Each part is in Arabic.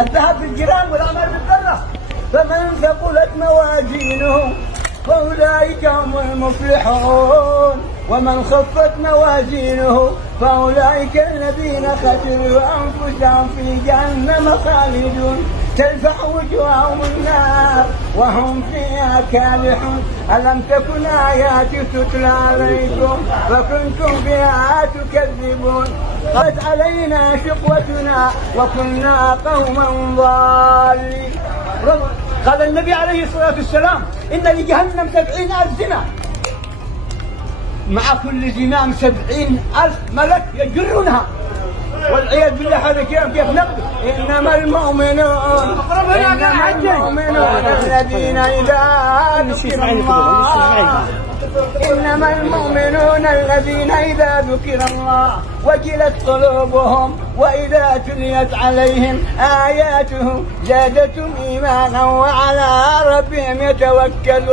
الذهب بالجرام والأعمال بالذرة. فمن ثقلت موازينه فأولئك هم المفلحون، ومن خفت موازينه فأولئك الذين خسروا أنفسهم في جهنم خالدون تلفح وجوههم النار وهم فيها كالحون. ألم تكن آياتي تتلى عليكم فكنتم بها تكذبون. قد علينا شقوتنا وكنا قوما ضالين. قال النبي عليه الصلاة والسلام إن لجهنم 70,000 زمام، مع كل زمام 70,000 ملك يجرونها، والعياذ بالله. هذا كيف نقول إنما المؤمنون الذين إذا ذكر الله إنما المؤمنون الذين إذا ذكر الله وجلت قلوبهم وإذا تليت عليهم آياته زادتهم إيمانا وعلى ربهم يتوكلون.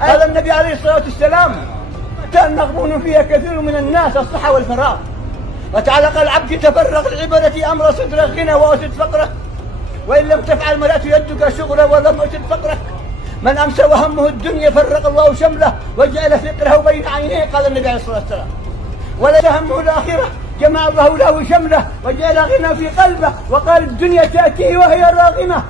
هذا النبي عليه الصلاة والسلام كان مغبون فيها كثير من الناس الصحة والفراغ، وتعلق العبد تفرغ العبادة أمر صدر الغنى وأسد فقرك، وإن لم تفعل ملأت يدك شغلا ولم أسد فقرك. من أمسى وهمه الدنيا فرق الله شمله وجعل فقره بين عينيه، قال النبي عليه الصلاة والسلام. وليس همه الآخرة جمع الله له شمله وجعل غنى في قلبه، وقال الدنيا تأتيه وهي راغمة.